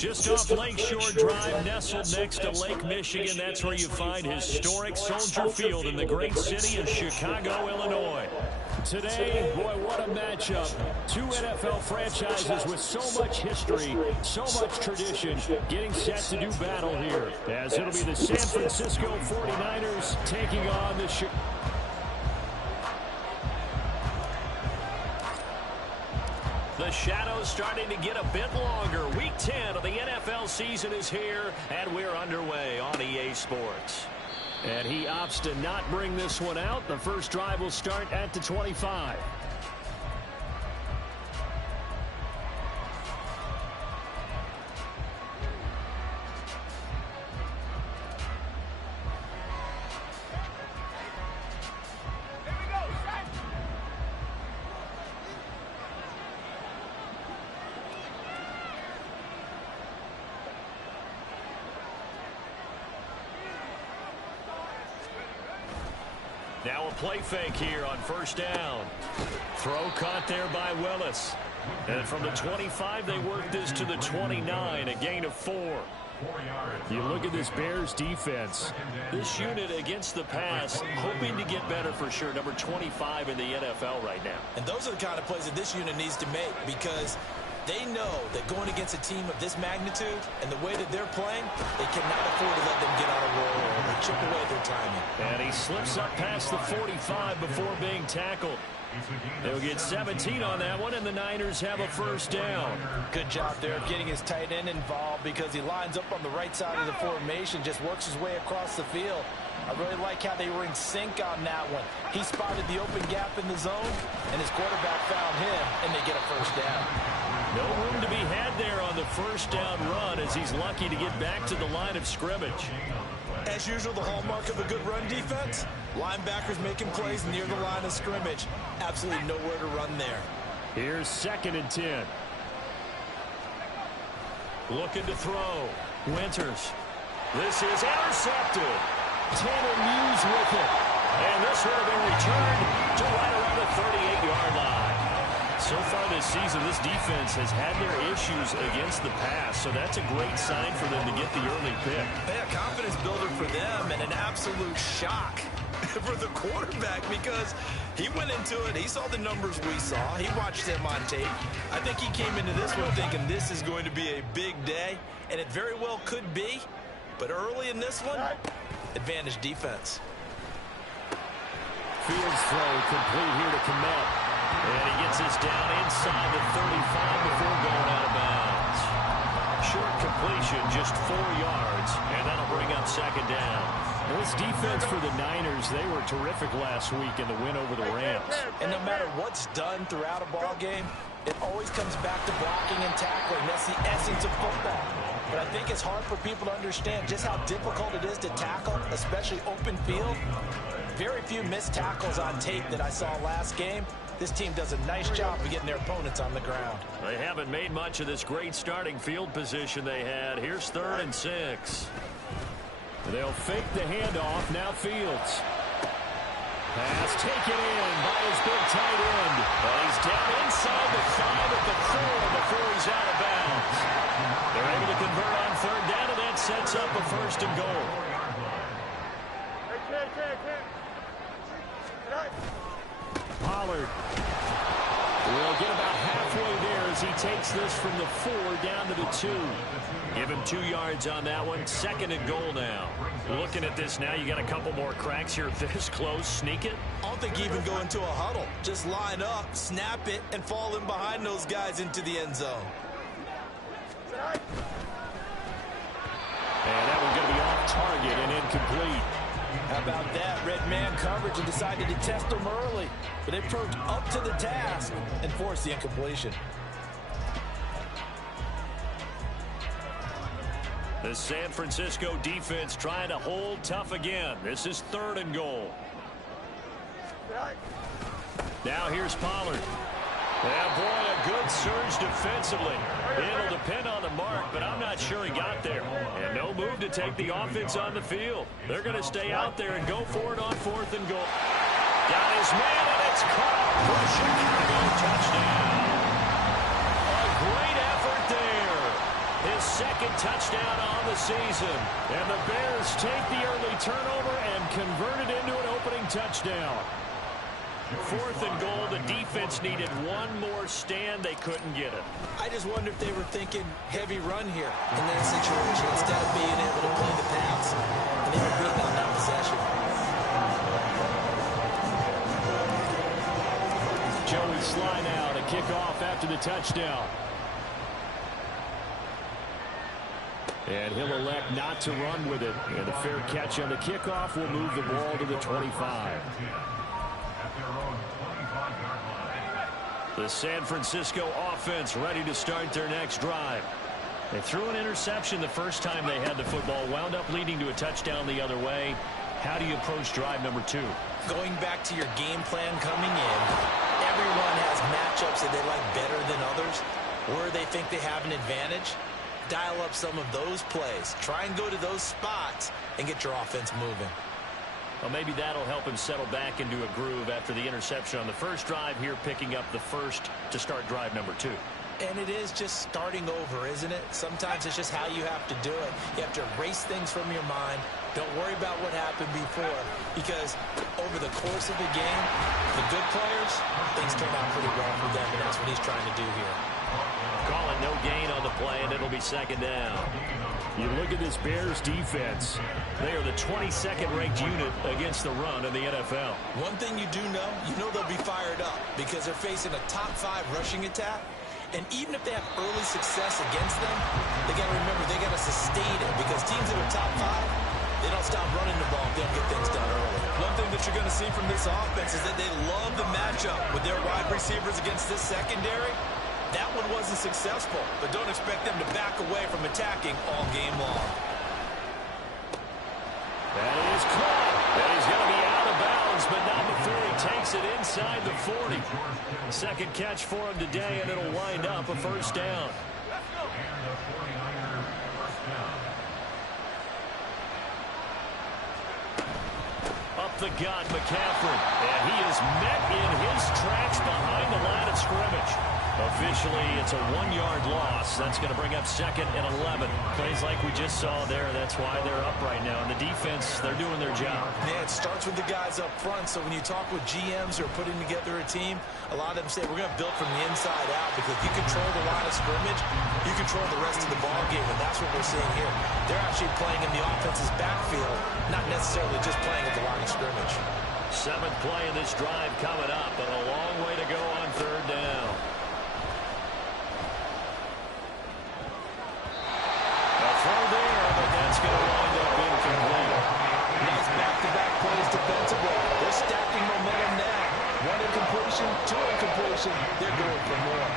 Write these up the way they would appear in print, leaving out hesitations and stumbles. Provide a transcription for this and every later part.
Just off Lakeshore Drive, nestled next to Lake Michigan. That's where you find historic Soldier Field in the great city of Chicago, Illinois. Today, boy, what a matchup. Two NFL franchises with so much history, so much tradition, getting set to do battle here. As it'll be the San Francisco 49ers taking on the Chicago. The shadow's starting to get a bit longer. Week 10 of the NFL season is here, and we're underway on EA Sports. And he opts to not bring this one out. The first drive will start at the 25. Now a play fake here on first down. Throw caught there by Willis. And from the 25, they work this to the 29, a gain of 4. You look at this Bears defense. This unit against the pass, hoping to get better for sure. Number 25 in the NFL right now. And those are the kind of plays that this unit needs to make, because they know that going against a team of this magnitude and the way that they're playing, they cannot afford to let them get on a roll or chip away their timing. And he slips up past the 45 before being tackled. They'll get 17 on that one, and the Niners have a first down. Good job there of getting his tight end involved, because he lines up on the right side of the formation, just works his way across the field. I really like how they were in sync on that one. He spotted the open gap in the zone, and his quarterback found him, and they get a first down. No room to be had there on the first down run, as he's lucky to get back to the line of scrimmage. As usual, the hallmark of a good run defense, linebackers making plays near the line of scrimmage. Absolutely nowhere to run there. Here's 2nd and 10. Looking to throw. Winters. This is intercepted. Taylor Muse with it. And this will have been returned to right around the 38-yard line. So far this season, this defense has had their issues against the pass, so that's a great sign for them to get the early pick. Yeah, confidence builder for them, and an absolute shock for the quarterback, because he went into it, he saw the numbers we saw, he watched them on tape. I think he came into this one thinking this is going to be a big day, and it very well could be, but early in this one, advantage defense. Fields throw complete here to Kmet. And he gets this down inside the 35 before going out of bounds. Short completion, just 4 yards, and that'll bring up 2nd down. This defense for the Niners, they were terrific last week in the win over the Rams. And no matter what's done throughout a ball game, it always comes back to blocking and tackling. That's the essence of football. But I think it's hard for people to understand just how difficult it is to tackle, especially open field. Very few missed tackles on tape that I saw last game. This team does a nice job of getting their opponents on the ground. They haven't made much of this great starting field position they had. Here's 3rd and 6. They'll fake the handoff. Now Fields. Pass taken in by his big tight end. And he's down inside the 5 at the 4 before he's out of bounds. They're able to convert on 3rd down, and that sets up a 1st and goal. Pollard will get about halfway there as he takes this from the 4 down to the 2. Give him 2 yards on that one. 2nd and goal now. Looking at this now, you got a couple more cracks here. This close, sneak it. I don't think you even go into a huddle. Just line up, snap it, and fall in behind those guys into the end zone. And that one's going to be off target and incomplete. How about that? Red man coverage, and decided to test them early. But they proved up to the task and forced the incompletion. The San Francisco defense trying to hold tough again. This is 3rd and goal. Now here's Pollard. Yeah, boy, a good surge defensively. It'll depend on the mark, but I'm not sure he got there. And no move to take the offense on the field. They're going to stay out there and go for it on 4th and goal. Got his man, and it's caught for a Chicago touchdown. A great effort there. His 2nd touchdown on the season. And the Bears take the early turnover and convert it into an opening touchdown. 4th and goal. The defense needed one more stand. They couldn't get it. I just wonder if they were thinking heavy run here in that situation instead of being able to play the pass. And they were beaten on that possession. Joey slide out, a kickoff after the touchdown. And he'll elect not to run with it. And a fair catch on the kickoff will move the ball to the 25. The San Francisco offense ready to start their next drive. They threw an interception the first time they had the football, wound up leading to a touchdown the other way. How do you approach drive number 2? Going back to your game plan coming in, everyone has matchups that they like better than others, where they think they have an advantage. Dial up some of those plays. Try and go to those spots and get your offense moving. Well, maybe that'll help him settle back into a groove after the interception on the first drive here, picking up the first to start drive number 2. And it is just starting over, isn't it? Sometimes it's just how you have to do it. You have to erase things from your mind. Don't worry about what happened before, because over the course of the game, the good players, things turn out pretty well for them, and that's what he's trying to do here. Call it no gain on the play, and it'll be 2nd down. You look at this Bears defense. They are the 22nd ranked unit against the run in the NFL. One thing you do know, they'll be fired up because they're facing a top 5 rushing attack. And even if they have early success against them, they got to remember they got to sustain it, because teams that are top 5, they don't stop running the ball if they don't get things done early. One thing that you're going to see from this offense is that they love the matchup with their wide receivers against this secondary. That one wasn't successful, but don't expect them to back away from attacking all game long. That is caught. And he's going to be out of bounds, but not before he takes it inside the 40. Second catch for him today, and it'll wind up a first down. Up the gut, McCaffrey. And he is met in his tracks behind the line of scrimmage. Officially, it's a 1-yard loss. That's going to bring up 2nd and 11. Plays like we just saw there. That's why they're up right now. And the defense, they're doing their job. Yeah, it starts with the guys up front. So when you talk with GMs who are putting together a team, a lot of them say, we're going to build from the inside out, because if you control the line of scrimmage, you control the rest of the ball game. And that's what we're seeing here. They're actually playing in the offense's backfield, not necessarily just playing at the line of scrimmage. 7th play in this drive coming up, but a long way to go on 3rd down. Throw there, but that's going to wind up incomplete. Nice back-to-back plays defensively. They're stacking momentum now. 1 incompletion, 2 incompletion. They're going for more.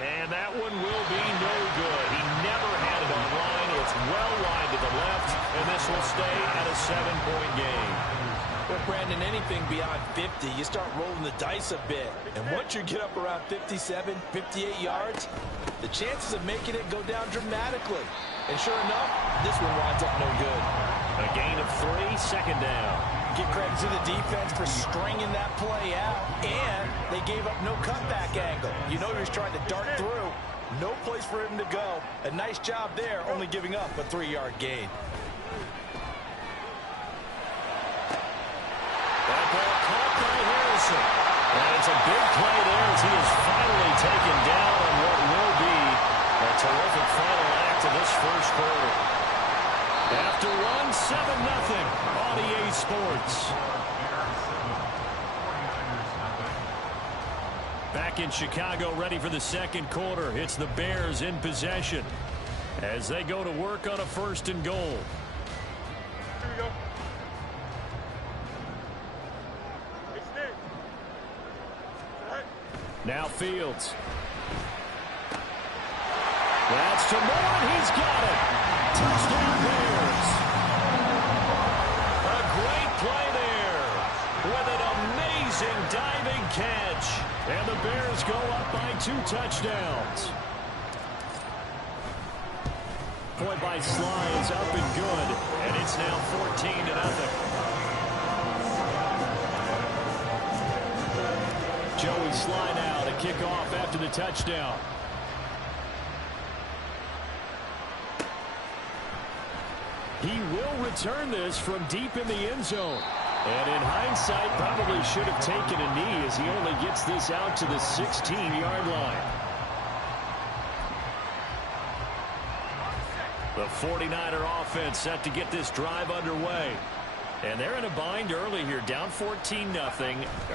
And that one will be no good. He never had it on line. It's well wide to the left, and this will stay at a 7-point game. Well, Brandon, anything beyond 50, you start rolling the dice a bit. And once you get up around 57, 58 yards, the chances of making it go down dramatically. And sure enough, this one winds up no good. A gain of 3, 2nd down. Give credit to the defense for stringing that play out, and they gave up no cutback angle. You know he was trying to dart through. No place for him to go. A nice job there, only giving up a 3-yard gain. And it's a big play there as he is finally taken down on what will be a terrific final act of this first quarter. After one, 7-0 on EA Sports. Back in Chicago, ready for the 2nd quarter. It's the Bears in possession as they go to work on a 1st and goal. Here we go. Now Fields. That's to Moore, and he's got it. Touchdown Bears. A great play there with an amazing diving catch. And the Bears go up by 2 touchdowns. Point by Sly is up and good, and it's now 14-0. Joey slide out, a kick off after the touchdown. He will return this from deep in the end zone. And in hindsight, probably should have taken a knee as he only gets this out to the 16-yard line. The 49er offense set to get this drive underway. And they're in a bind early here, down 14-0.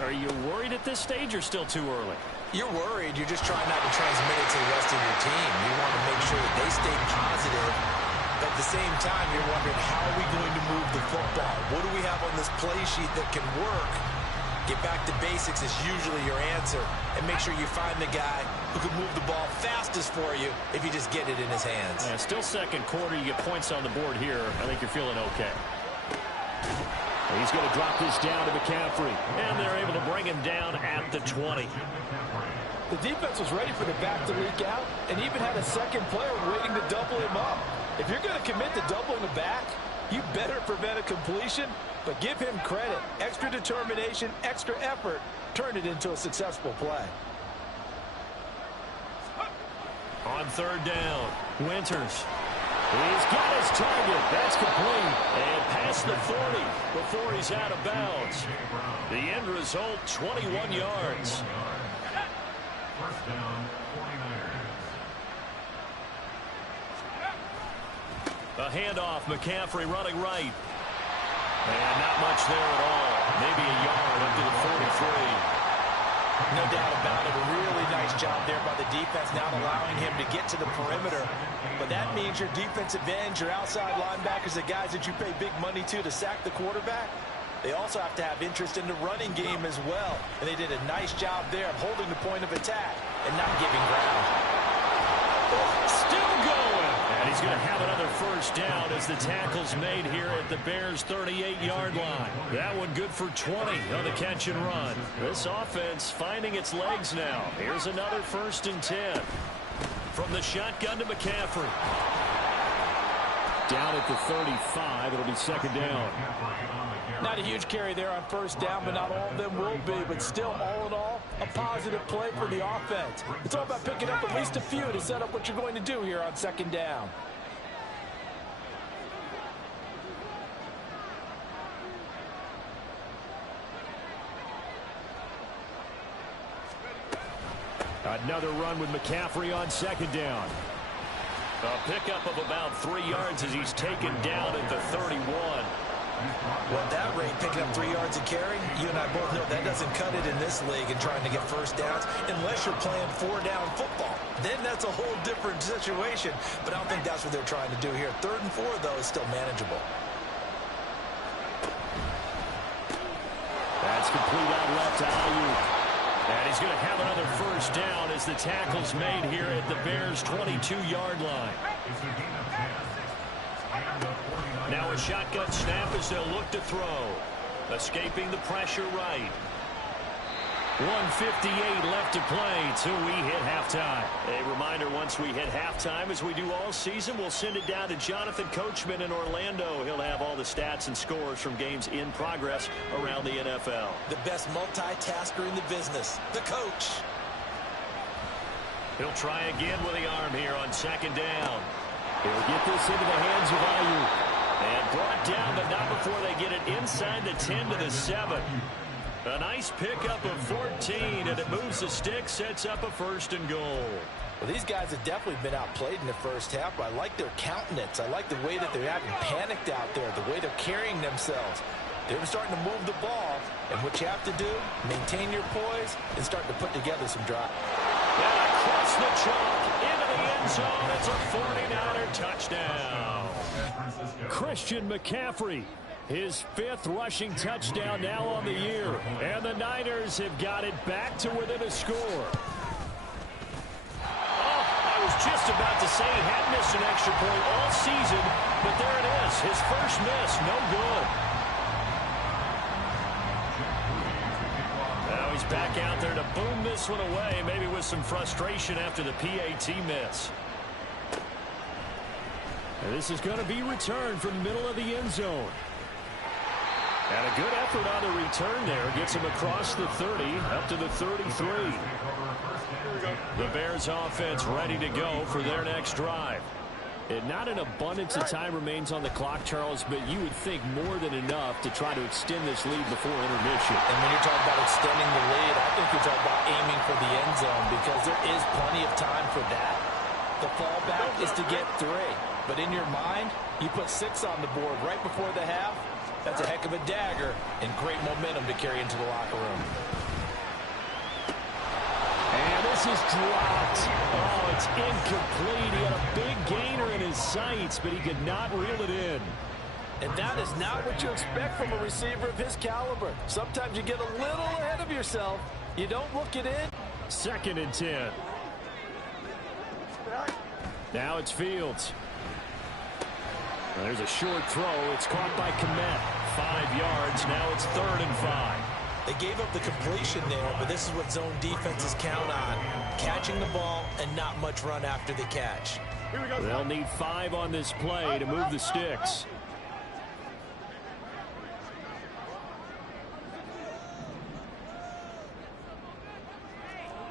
Are you worried at this stage or still too early? You're worried. You're just trying not to transmit it to the rest of your team. You want to make sure that they stay positive. But at the same time, you're wondering, how are we going to move the football? What do we have on this play sheet that can work? Get back to basics is usually your answer. And make sure you find the guy who can move the ball fastest for you if you just get it in his hands. Yeah, still second quarter. You get points on the board here. I think you're feeling okay. He's going to drop this down to McCaffrey. And they're able to bring him down at the 20. The defense was ready for the back to leak out and even had a second player waiting to double him up. If you're going to commit to doubling the back, you better prevent a completion, but give him credit. Extra determination, extra effort, turn it into a successful play. On third down, Winters. He's got his target. That's complete. And past the 40 before he's out of bounds. The end result, 21 yards. First down, 49ers. A handoff, McCaffrey running right. And not much there at all. Maybe a yard up to the 43. No doubt about it. A really nice job there by the defense, not allowing him to get to the perimeter. But that means your defensive ends, your outside linebackers, the guys that you pay big money to sack the quarterback, they also have to have interest in the running game as well. And they did a nice job there of holding the point of attack and not giving ground. Still going. And he's going to have another first down as the tackle's made here at the Bears' 38-yard line. That one good for 20 on the catch and run. This offense finding its legs now. Here's another 1st and 10. From the shotgun to McCaffrey. Down at the 35. It'll be second down. Not a huge carry there on first down, but not all of them will be. But still, all in all, a positive play for the offense. It's all about picking up at least a few to set up what you're going to do here on second down. Another run with McCaffrey on second down. A pickup of about 3 yards as he's taken down at the 31. Well, at that rate, picking up 3 yards a carry, you and I both know that doesn't cut it in this league and trying to get first downs unless you're playing 4-down football. Then that's a whole different situation. But I don't think that's what they're trying to do here. 3rd and 4, though, is still manageable. That's complete out left to Ayuk. And he's going to have another first down as the tackle's made here at the Bears' 22-yard line. Now a shotgun snap as they'll look to throw. Escaping the pressure right. 1:58 left to play till we hit halftime. A reminder, once we hit halftime, as we do all season, we'll send it down to Jonathan Coachman in Orlando. He'll have all the stats and scores from games in progress around the NFL. The best multitasker in the business, the coach. He'll try again with the arm here on second down. He'll get this into the hands of Ayuk. And brought down, but not before they get it inside the 10 to the 7. A nice pickup of 14, and it moves the stick, sets up a 1st and goal. Well, these guys have definitely been outplayed in the first half, but I like their countenance. I like the way that they're acting panicked out there, the way they're carrying themselves. They're starting to move the ball, and what you have to do, maintain your poise and start to put together some drive. And across the chalk, into the end zone, it's a 49er touchdown. Christian McCaffrey, his 5th rushing touchdown now on the year. And the Niners have got it back to within a score. Oh, I was just about to say he had missed an extra point all season, but there it is, his first miss, no good. Now he's back out there to boom this one away, maybe with some frustration after the PAT miss. And this is going to be returned from the middle of the end zone. And a good effort on the return there. Gets him across the 30, up to the 33. The Bears offense ready to go for their next drive. And not an abundance of time remains on the clock, Charles, but you would think more than enough to try to extend this lead before intermission. And when you're talking about extending the lead, I think you're talking about aiming for the end zone because there is plenty of time for that. The fallback is to get 3. But in your mind, you put 6 on the board right before the half. That's a heck of a dagger and great momentum to carry into the locker room. And this is dropped. Oh, it's incomplete. He had a big gainer in his sights, but he could not reel it in. And that is not what you expect from a receiver of his caliber. Sometimes you get a little ahead of yourself. You don't look it in. 2nd and 10. Now it's Fields. There's a short throw. It's caught by Kmet. 5 yards. Now it's 3rd and 5. They gave up the completion there, but this is what zone defenses count on. Catching the ball and not much run after the catch. They'll need 5 on this play to move the sticks.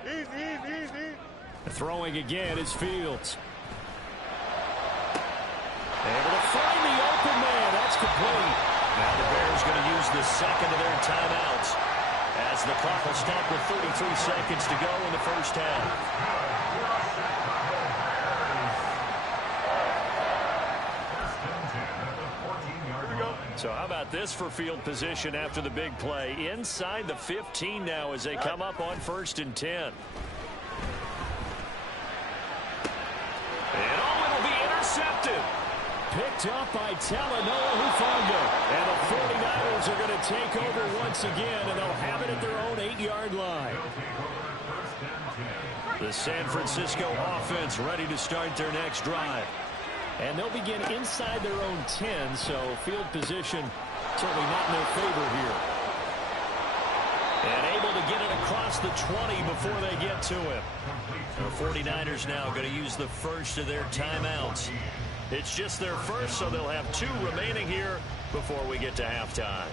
Easy. Throwing again is Fields. Able to find the open man. That's complete. Now the Bears going to use the second of their timeouts as the clock will stop with 33 seconds to go in the first half. So how about this for field position after the big play? Inside the 15 now as they come up on 1st and 10. And it'll be intercepted. Picked up by Talanoa Hufanga. And the 49ers are going to take over once again, and they'll have it at their own 8-yard line. The San Francisco offense ready to start their next drive. And they'll begin inside their own 10, so field position certainly not in their favor here. And able to get it across the 20 before they get to him. The 49ers now going to use the first of their timeouts. It's just their first, so they'll have 2 remaining here before we get to halftime.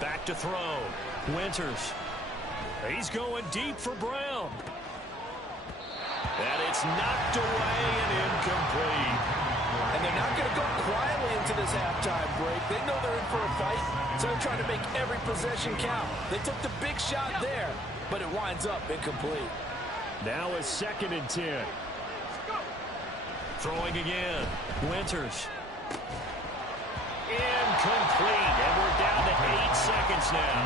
Back to throw. Winters. He's going deep for Brown. And it's knocked away and incomplete. And they're not going to go quietly into this halftime break. They know they're in for a fight, so they're trying to make every possession count. They took the big shot there, but it winds up incomplete. Now it's 2nd and 10. Throwing again. Winters. Incomplete. And we're down to 8 seconds now.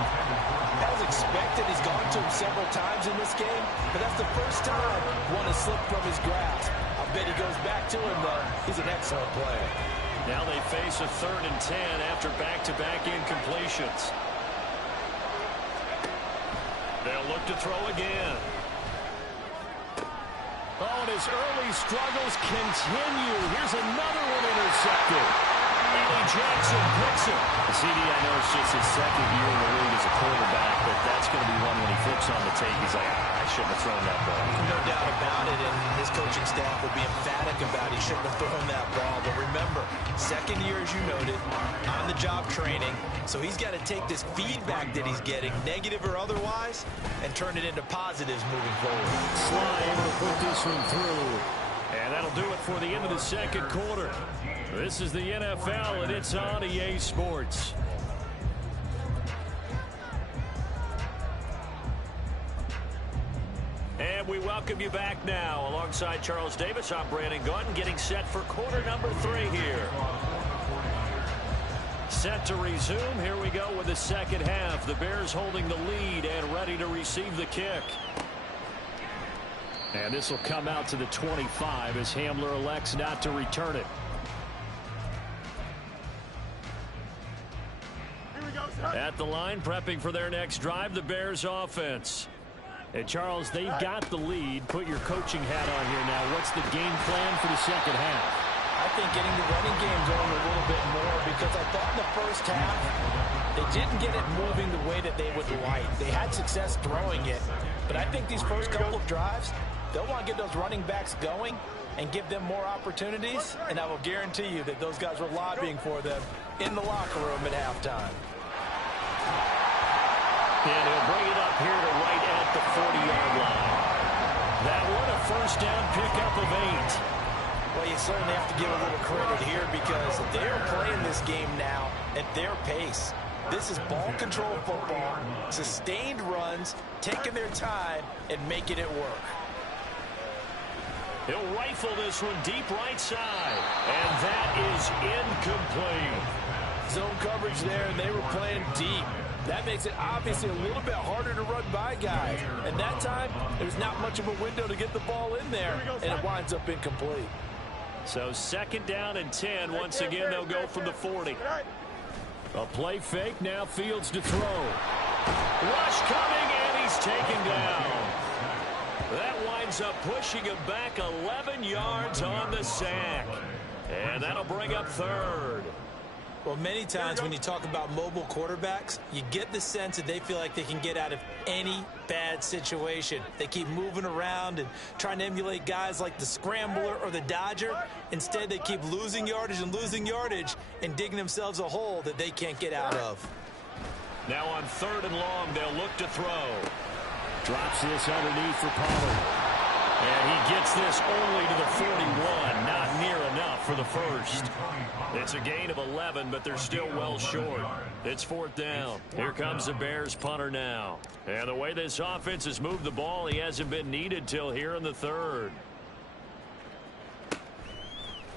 As expected, he's gone to him several times in this game, but that's the first time one has slipped from his grasp. I bet he goes back to him, though. He's an excellent player. Now they face a 3rd and 10 after back-to-back incompletions. They'll look to throw again. Oh, and his early struggles continue. Here's another one intercepted. Eddie Jackson picks him. CD, I know it's just his 2nd year in the league as a quarterback, but that's going to be one when he flips on the tape. He's like, I shouldn't have thrown that ball. No doubt about it, and his coaching staff will be emphatic about he shouldn't have thrown that ball. But remember, 2nd year, as you noted, on-the-job training, so he's got to take this feedback that he's getting, negative or otherwise, and turn it into positives moving forward. Sly able to put this one through. And that'll do it for the end of the 2nd quarter. This is the NFL, and it's on EA Sports. And we welcome you back now. Alongside Charles Davis, I'm Brandon Gunn, getting set for quarter number 3 here. Set to resume. Here we go with the 2nd half. The Bears holding the lead and ready to receive the kick. And this will come out to the 25 as Hamler elects not to return it. At the line, prepping for their next drive, the Bears offense. And Charles, they've got the lead. Put your coaching hat on here now. What's the game plan for the 2nd half? I think getting the running game going a little bit more, because I thought in the first half they didn't get it moving the way that they would like. They had success throwing it, but I think these first couple of drives, They'll want to get those running backs going and give them more opportunities, and I will guarantee you that those guys were lobbying for them in the locker room at halftime. And he'll bring it up here to right at the 40-yard line. That one a first down pickup of 8. Well, you certainly have to give a little credit here because they're playing this game now at their pace. This is ball control football, sustained runs, taking their time and making it work. He'll rifle this one deep right side, and that is incomplete. Zone coverage there, and they were playing deep. That makes it obviously a little bit harder to run by guys. And that time, there's not much of a window to get the ball in there, and it winds up incomplete. So second down and 10. Once again, they'll go from the 40. A play fake, now Fields to throw. Rush coming, and he's taken down. That winds up pushing him back 11 yards on the sack. And that'll bring up third. Well, many times when you talk about mobile quarterbacks, you get the sense that they feel like they can get out of any bad situation. They keep moving around and trying to emulate guys like the Scrambler or the Dodger. Instead, they keep losing yardage and digging themselves a hole that they can't get out of. Now on third and long, they'll look to throw. Drops this underneath for Pollard. And he gets this only to the 41. Not near enough for the first. It's a gain of 11, but they're still well short. It's fourth down. Here comes the Bears punter now. And the way this offense has moved the ball, he hasn't been needed till here in the third.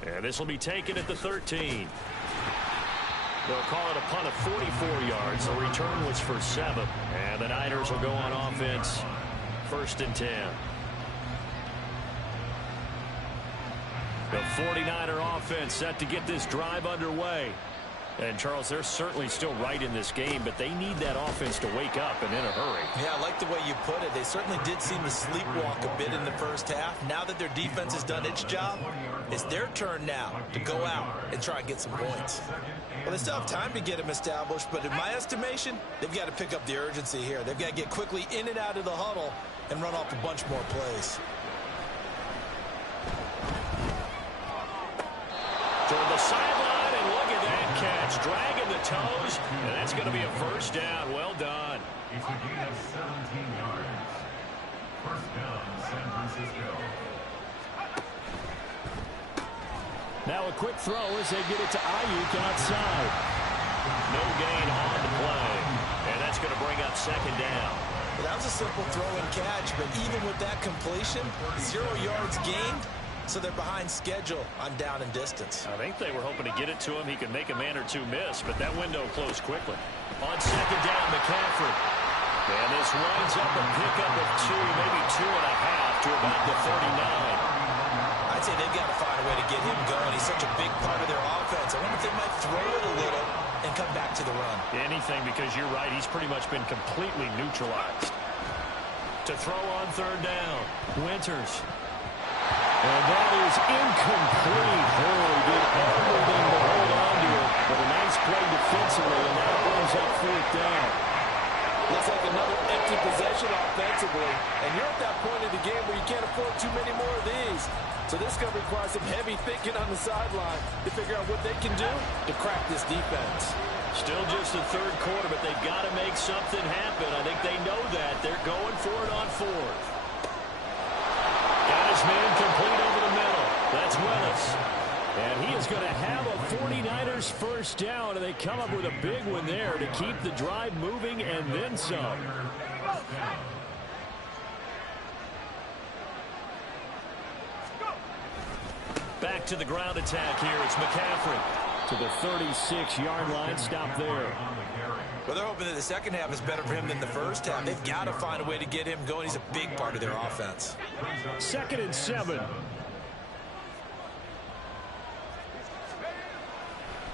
And this will be taken at the 13. They'll call it a punt of 44 yards. The return was for 7. And the Niners will go on offense. First and 10. The 49er offense set to get this drive underway. And, Charles, they're certainly still right in this game, but they need that offense to wake up and in a hurry. Yeah, I like the way you put it. They certainly did seem to sleepwalk a bit in the first half. Now that their defense has done its job, it's their turn now to go out and try and get some points. Well, they still have time to get them established, but in my estimation, they've got to pick up the urgency here. They've got to get quickly in and out of the huddle and run off a bunch more plays. Toward the sideline, and look at that catch. Dragging the toes, and that's going to be a first down. Well done. It's a gain of 17 yards. First down, San Francisco. Now a quick throw as they get it to Ayuk outside. No gain on the play, and that's going to bring up second down. Well, that was a simple throw and catch, but even with that completion, 0 yards gained. So they're behind schedule on down and distance. I think they were hoping to get it to him. He could make a man or two miss, but that window closed quickly. On second down, McCaffrey. And this winds up a pickup of 2, maybe 2.5 to about the 39. I'd say they've got to find a way to get him going. He's such a big part of their offense. I wonder if they might throw it a little and come back to the run. Anything, because you're right. He's pretty much been completely neutralized. To throw on third down, Winters. And that is incomplete. Oh, he did everything to hold on to it. But a nice play defensively, and that brings up fourth down. Looks like another empty possession offensively. And you're at that point in the game where you can't afford too many more of these. So this is going to require some heavy thinking on the sideline to figure out what they can do to crack this defense. Still just the third quarter, but they've got to make something happen. I think they know that. They're going for it on fourth. Got his man complete over the middle. That's Willis. And he is going to have a 49ers first down, and they come up with a big one there to keep the drive moving and then some. Back to the ground attack here. It's McCaffrey to the 36-yard line. Stop there. Well, they're hoping that the second half is better for him than the first half. They've got to find a way to get him going. He's a big part of their offense. 2nd and 7.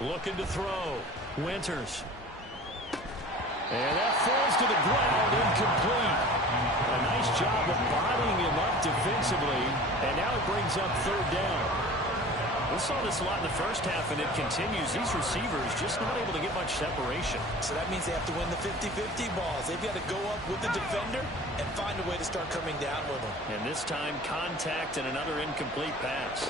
Looking to throw. Winters. And that falls to the ground, incomplete. A nice job of bodying him up defensively. And now it brings up third down. We saw this a lot in the first half, and it continues. These receivers just not able to get much separation. So that means they have to win the 50-50 balls. They've got to go up with the defender and find a way to start coming down with them. And this time, contact and another incomplete pass.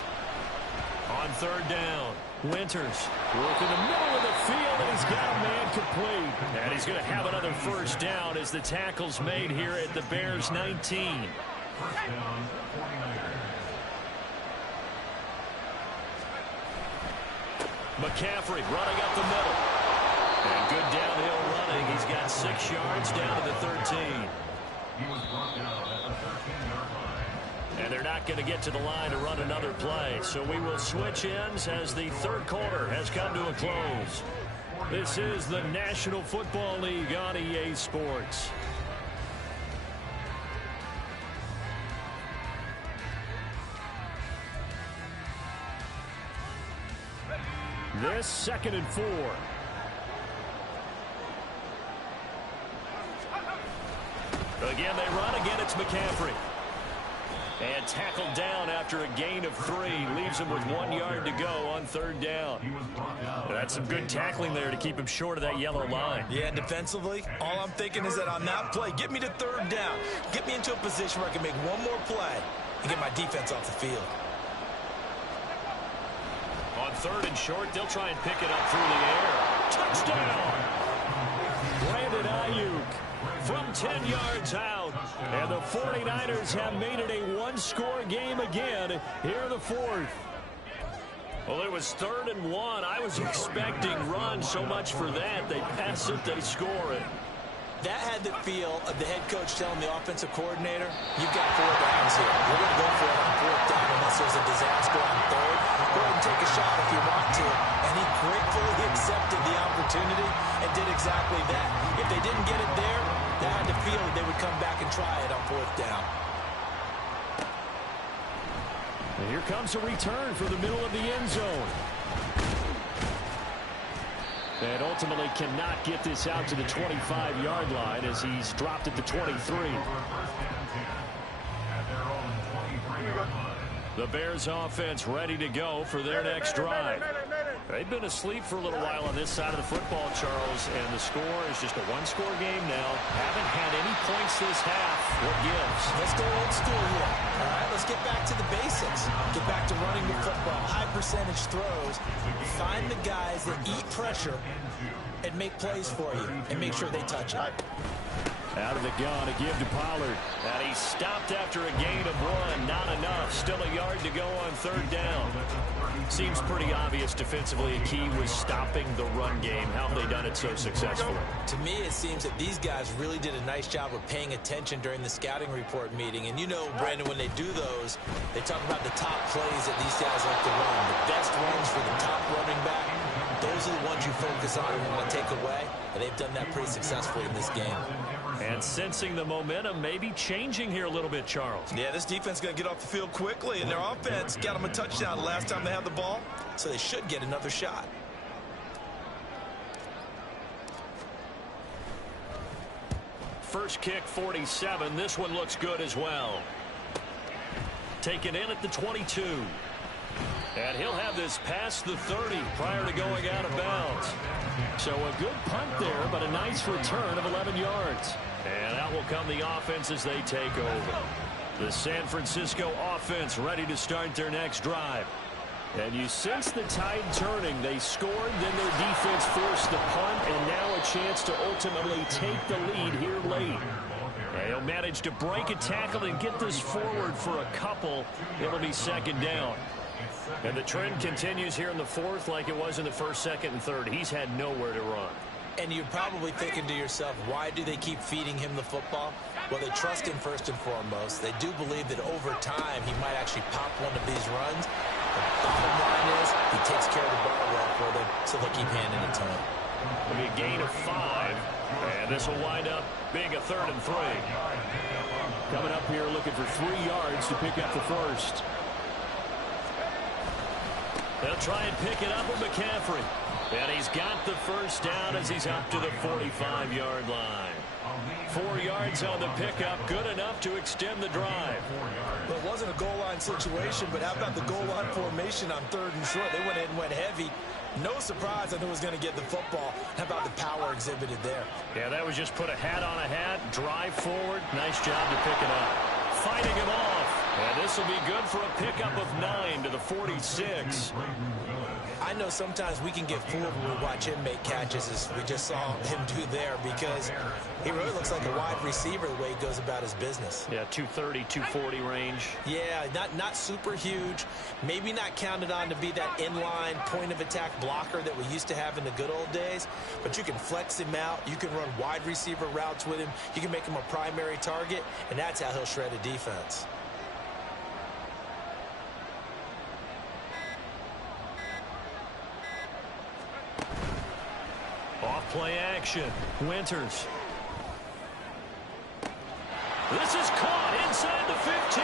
On third down, Winters working the middle of the field, and he's got a man complete. And he's going to have another first down as the tackle's made here at the Bears 19. First down, 49ers. McCaffrey running up the middle. And good downhill running. He's got 6 yards down to the 13. He was brought down at the 13-yard line. And they're not going to get to the line to run another play. So we will switch ends as the third quarter has come to a close. This is the National Football League on EA Sports. This 2nd and 4. Again, they run. Again, it's McCaffrey. And tackled down after a gain of 3. Leaves him with 1 yard to go on third down. That's some good tackling there to keep him short of that yellow line. Yeah, and defensively, all I'm thinking is that on that play, get me to third down. Get me into a position where I can make one more play and get my defense off the field. On third and short, they'll try and pick it up through the air. Touchdown! Brandon Ayuk from 10 yards out. And the 49ers have made it a one-score game again here in the fourth. Well, it was 3rd and 1. I was expecting run, so much for that. They pass it, they score it. That had the feel of the head coach telling the offensive coordinator, you've got 4 downs here. We're going to go for it on 4th down unless there's a disaster on 3rd. Go ahead and take a shot if you want to. And he gratefully accepted the opportunity and did exactly that. If they didn't get it there, they had the feel that they would come back and try it on 4th down. And here comes a return for the middle of the end zone. And ultimately cannot get this out to the 25-yard line as he's dropped at the 23. The Bears offense ready to go for their next drive. They've been asleep for a little while on this side of the football, Charles, and the score is just a one-score game now. Haven't had any points this half. What gives? Let's go old school here. All right, let's get back to the basics. Get back to running the football, high percentage throws. Find the guys that eat pressure and make plays for you and make sure they touch it. Out of the gun, a give to Pollard. And he stopped after a gain of 1. Not enough. Still a yard to go on third down. Seems pretty obvious defensively. A key was stopping the run game. How have they done it so successfully? To me, it seems that these guys really did a nice job of paying attention during the scouting report meeting. And you know, Brandon, when they do those, they talk about the top plays that these guys like to run. The best runs for the top running back. Those are the ones you focus on and want to take away. And they've done that pretty successfully in this game. And sensing the momentum maybe changing here a little bit, Charles. Yeah, this defense is going to get off the field quickly, and their offense got them a touchdown the last time they had the ball, so they should get another shot. First kick, 47. This one looks good as well. Taken in at the 22. And he'll have this past the 30 prior to going out of bounds. So a good punt there, but a nice return of 11 yards. And out will come the offense as they take over. The San Francisco offense ready to start their next drive. And you sense the tide turning. They scored, then their defense forced the punt, and now a chance to ultimately take the lead here late. And he'll manage to break a tackle and get this forward for a couple. It'll be second down. And the trend continues here in the fourth like it was in the first, second, and third. He's had nowhere to run. And you're probably thinking to yourself, why do they keep feeding him the football? Well, they trust him first and foremost. They do believe that over time he might actually pop one of these runs. The bottom line is he takes care of the ball well for them, so they keep handing it to him. It'll be a gain of 5, and this will wind up being a 3rd and 3. Coming up here looking for 3 yards to pick up the first. They'll try and pick it up with McCaffrey. And he's got the first down as he's up to the 45-yard line. 4 yards on the pickup, good enough to extend the drive. Well, it wasn't a goal line situation, but how about the goal line formation on 3rd and short? They went in and went heavy. No surprise, I knew he was going to get the football. How about the power exhibited there? Yeah, that was just put a hat on a hat, drive forward. Nice job to pick it up. Fighting him off. And this will be good for a pickup of 9 to the 46. I know sometimes we can get fooled when we watch him make catches, as we just saw him do there, because he really looks like a wide receiver the way he goes about his business. Yeah, 230, 240 range. Yeah, not super huge. Maybe not counted on to be that inline point-of-attack blocker that we used to have in the good old days, but you can flex him out. You can run wide receiver routes with him. You can make him a primary target, and that's how he'll shred a defense. Off play action. Winters. This is caught inside the 15.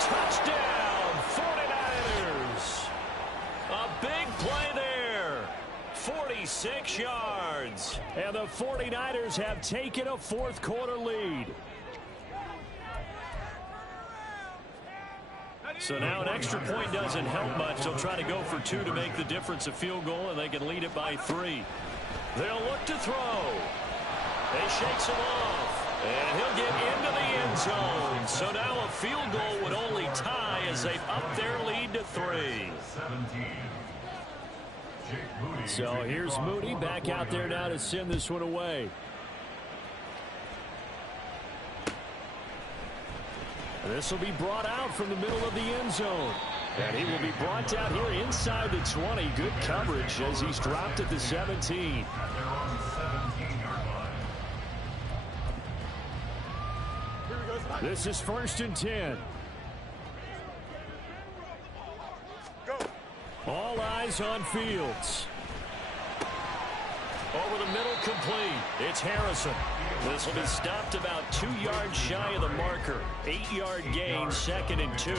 Touchdown, 49ers. A big play there. 46 yards. And the 49ers have taken a 4th quarter lead. So now an extra point doesn't help much. They'll try to go for 2 to make the difference a field goal, and they can lead it by 3. They'll look to throw. They shakes him off, and he'll get into the end zone. So now a field goal would only tie as they've upped their lead to 3. So here's Moody back out there now to send this one away. This will be brought out from the middle of the end zone. And he will be brought out here inside the 20. Good coverage as he's dropped at the 17. This is 1st and 10. All eyes on Fields. Over the middle, complete. It's Harrison. This will be stopped about 2 yards shy of the marker. 8-yard gain, 2nd and 2.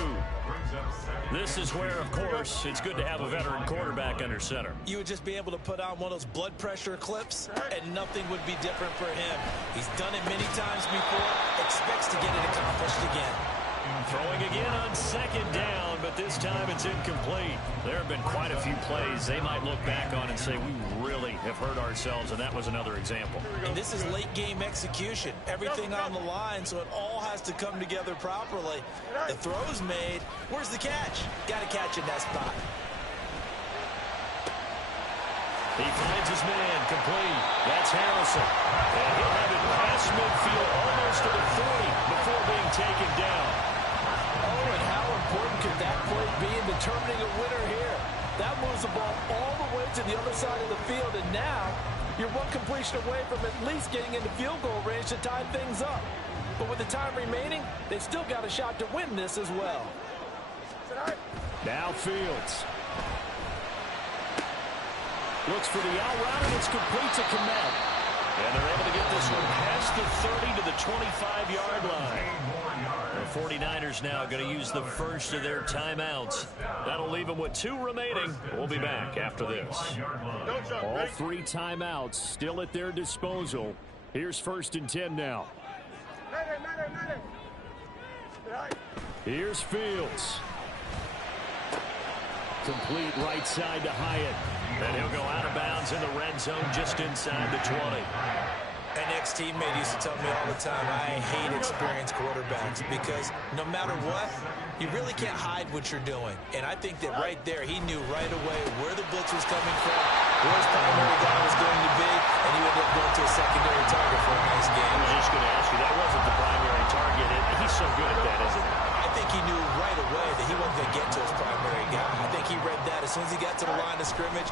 This is where, of course, it's good to have a veteran quarterback under center. You would just be able to put on one of those blood pressure clips, and nothing would be different for him. He's done it many times before, expects to get it accomplished again. Throwing again on 2nd down, but this time it's incomplete. There have been quite a few plays they might look back on and say, we really have hurt ourselves, and that was another example. And this is late-game execution. Everything on the line, so it all has to come together properly. The throw's made. Where's the catch? Got to catch in that spot. He finds his man, complete. That's Harrison. And he'll have it past midfield almost to the 40 before being taken down. Oh, and how important could that play be in determining a winner here? That moves the ball all the way to the other side of the field, and now you're one completion away from at least getting into field goal range to tie things up. But with the time remaining, they've still got a shot to win this as well. Now Fields. Looks for the out route, and it's complete to Kmet. And they're able to get this one past the 30 to the 25-yard line. The 49ers now going to use the first of their timeouts. That'll leave them with 2 remaining. We'll be back after this. All 3 timeouts still at their disposal. Here's 1st and 10 now. Here's Fields. Complete right side to Hyatt. And he'll go out of bounds in the red zone just inside the 20. An ex-teammate used to tell me all the time, I hate experienced quarterbacks because no matter what, you really can't hide what you're doing. And I think that right there, he knew right away where the blitz was coming from, where his primary guy was going to be, and he ended up going to a secondary target for a nice game. I was just going to ask you, that wasn't the primary target. He's so good at that, isn't he? I think he knew right away that he wasn't going to get to his primary guy. I think he read that as soon as he got to the line of scrimmage,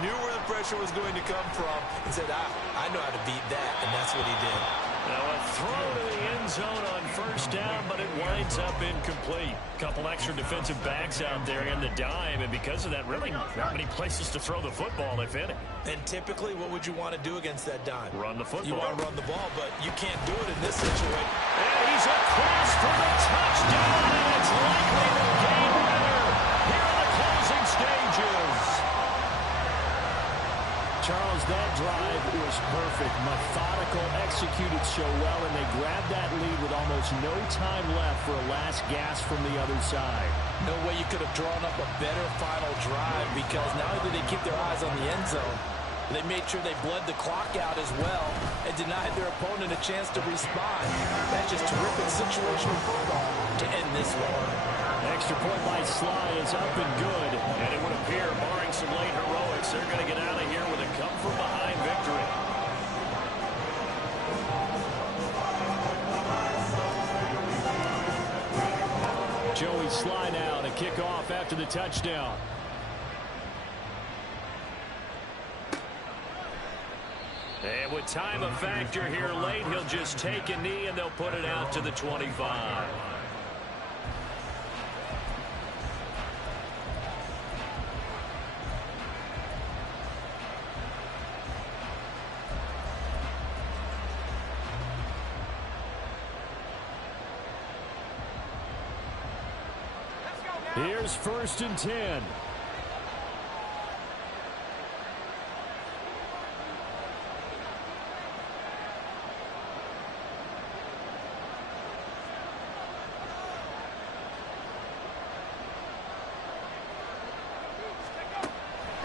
knew where the pressure was going to come from, and said, I know how to beat that, and that's what he did. Now a throw to the end zone on 1st down, but it winds up incomplete. Couple extra defensive backs out there in the dime, and because of that, really not many places to throw the football, if any. And typically, what would you want to do against that dime? Run the football. You want to run the ball, but you can't do it in this situation. And he's across for the touchdown, and it's likely the game winner here in the closing stages. that drive was perfect. Methodical, executed so well, and they grabbed that lead with almost no time left for a last gasp from the other side. No way you could have drawn up a better final drive, because not only did they keep their eyes on the end zone, they made sure they bled the clock out as well and denied their opponent a chance to respond. That's just terrific situational football to end this one. Extra point by Sly is up and good. And it would appear, barring some late heroics, they're going to get out of here with a come-from-behind victory. Joey Sly now to kick off after the touchdown. And with time a factor here late, he'll just take a knee and they'll put it out to the 25. Here's 1st and 10.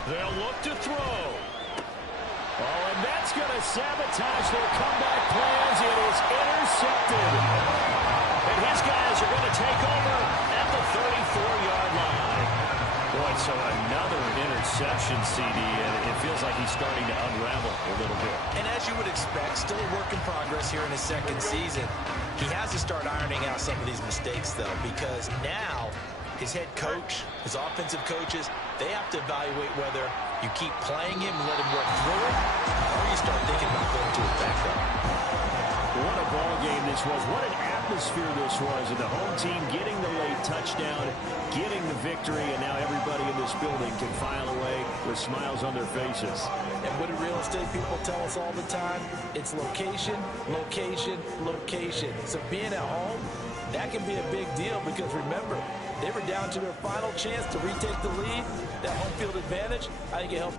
They'll look to throw. Oh, and that's going to sabotage their comeback plans. It is intercepted. And his guys are going to take over at the 34-yard line. Boy, so another interception, CD, and it feels like he's starting to unravel a little bit. And as you would expect, still a work in progress here in his second season. He has to start ironing out some of these mistakes, though, because now his head coach, his offensive coaches, they have to evaluate whether you keep playing him and let him work through it, or you start thinking about going to his backup. What a ball game this was. What an atmosphere this was. And the home team getting the late touchdown, getting the victory, and now everybody in this building can file away with smiles on their faces. And what do real estate people tell us all the time? It's location, location, location. So being at home, that can be a big deal, because remember, they were down to their final chance to retake the lead. That home field advantage, I think it helped.